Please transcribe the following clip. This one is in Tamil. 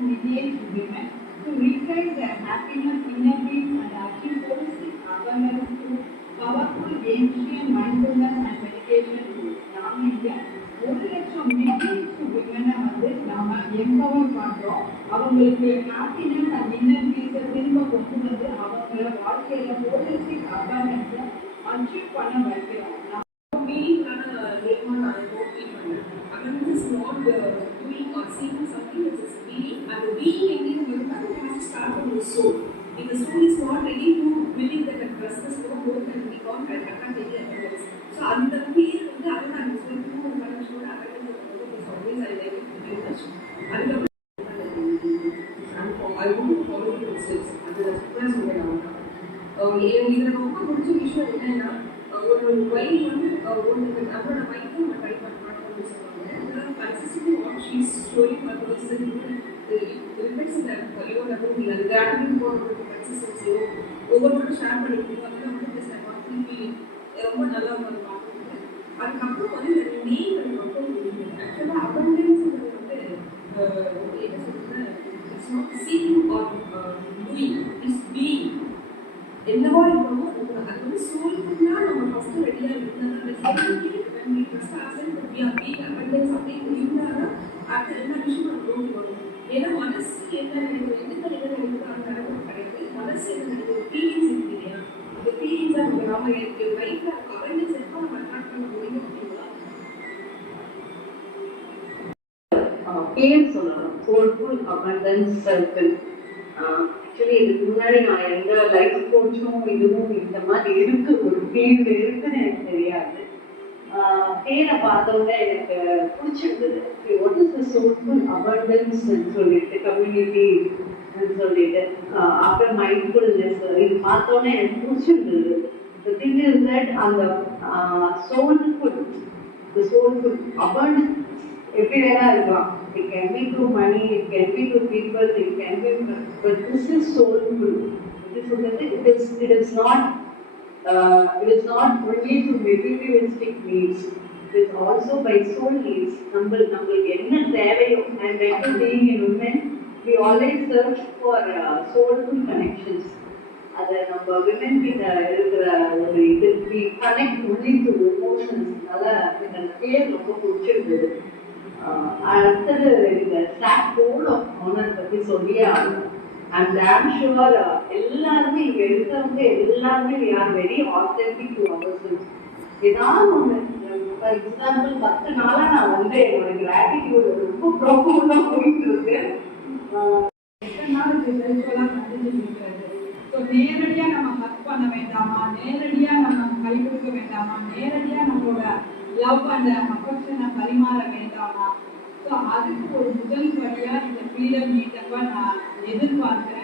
million women to realize their happiness, inner peace, and achieve holistic abundance through powerful ancient mindfulness and meditation tools. நாம் இங்க 1,00,000 millions women வந்து நாம எம்பவர் பண்றோம். அவங்களுக்கு ஹாப்பினஸ் அண்ட் இன்னர் பீஸை திரும்ப கொண்டு வந்து அவங்கள வாழ்க்கையில holistic abundance அச்சீவ் பண்ண வைக்கிறோம். Abundance is not doing or seeing something which is being, and the being engagement has to start from the soul. If the soul is not ready to believe that the trust is no more than we can't attract any abundance. So, and the fear of the other hand is going to be abundance is always I like it very much. And I want to follow the process. And the express இதில் ரொம்ப பிடிச்ச விஷயம் என்னன்னா ஒரு வழி வந்து ஒரு நம்மளோட வயிற்று நம்ம ட்ரை பண்ணணும் அப்படின்னு சொல்லுவாங்க. Consistently what she is showing her person reflects that your level நீங்கள் அது கேட்டரிங் போகிற கன்சிஸ்டன்சியோ ஒவ்வொருத்தரும் ஷேர் பண்ணிக்கிட்டு அதெல்லாம் வந்து just I want to feel ரொம்ப நல்லா வந்து பார்த்துட்டு அதுக்கப்புறம் வந்து இந்த நேம் மட்டும் ஆக்சுவலாக அபண்டன்ஸ்ங்கிறது வந்து என்ன சொல்றது it's not seeking are doing it's being என்னவா இருக்கணுமோ அது வந்து சோல்ஃபுல்லா நம்ம ஃபர்ஸ்ட் ரெடியா இருந்தாதான் அடுத்த எல்லா விஷயம் நம்ம ரோடு வரும். ஏன்னா மனசு என்ன நினைக்கும் எண்ணங்கள் என்ன நினைக்கும் அந்த அளவுக்கு கிடையாது. மனசு என்ன நினைக்கும் ஃபீலிங்ஸ் இருக்கு இல்லையா, அந்த ஃபீலிங்ஸ் நம்ம லைஃப்ல அவேர்னஸ் இருக்கா நம்ம அட்ராக்ட் பண்ண முடியும் அப்படின்னா பேர் சொல்லணும். Soulful abundance circle. ஆக்சுவலி இதுக்கு முன்னாடி நான் எந்த லைஃப் கோச்சும் இதுவும் இந்த மாதிரி இருக்கு, ஒரு ஃபீல்டு இருக்குன்னு எனக்கு தெரியாது. பேரை பார்த்தோன்னே எனக்கு பிடிச்சிருந்தது. What is the soulful abundance சொல்லிட்டு கம்யூனிட்டி சொல்லிட்டு ஆஃப்டர் மைண்ட்ஃபுல்னஸ் இது பார்த்தோன்னே எனக்கு பிடிச்சிருந்தது. த திங் இஸ் தட் அந்த சோல்ஃபுல் abundance எப்படி வேணா இருக்கலாம். It can be through money, it can be through people, it can be, but this is soulful. It is not only to materialistic needs. It is also by soul needs. நம்மளுக்கு என்ன தேவையோ, and when being a woman, we always search for soulful connections. அது நம்ம விமன் கிட்ட இருக்கிற ஒரு இது we connect only through emotions. அதனால இந்த பேர் ரொம்ப பிடிச்சிருந்தது. அடுத்தது இந்த ஸ்டாக் கோட் ஆஃப் ஆனர் பற்றி சொல்லியே ஆகணும். அண்ட் டேம் ஷுவர் எல்லாருமே இங்கே இருக்கிறவங்க எல்லாருமே we are very authentic to ourselves. ஏதாவது ஒன்று ஃபார் எக்ஸாம்பிள் 10 நாளாக நான் வந்து என்னோட கிராட்டிடியூட் ரொம்ப ப்ராப்பராக போயிட்டு இருக்கு. எத்தனை நாள் ரிசல்ட்லாம் கண்டிப்பாக இருக்கிறது. ஸோ நேரடியாக நம்ம ஹக் பண்ண வேண்டாமா, நேரடியாக நம்ம கை கொடுக்க வேண்டாமா, நேரடியாக நம்மளோட லவ் அண்ட் அஃபெக்ஷனை பரிமாற வேண்டாமா. ஸோ அதுக்கு ஒரு முதல் படியாக இந்த ஃப்ரீடம் மீட்டப்ப நான் எதிர்பார்க்கிறேன்.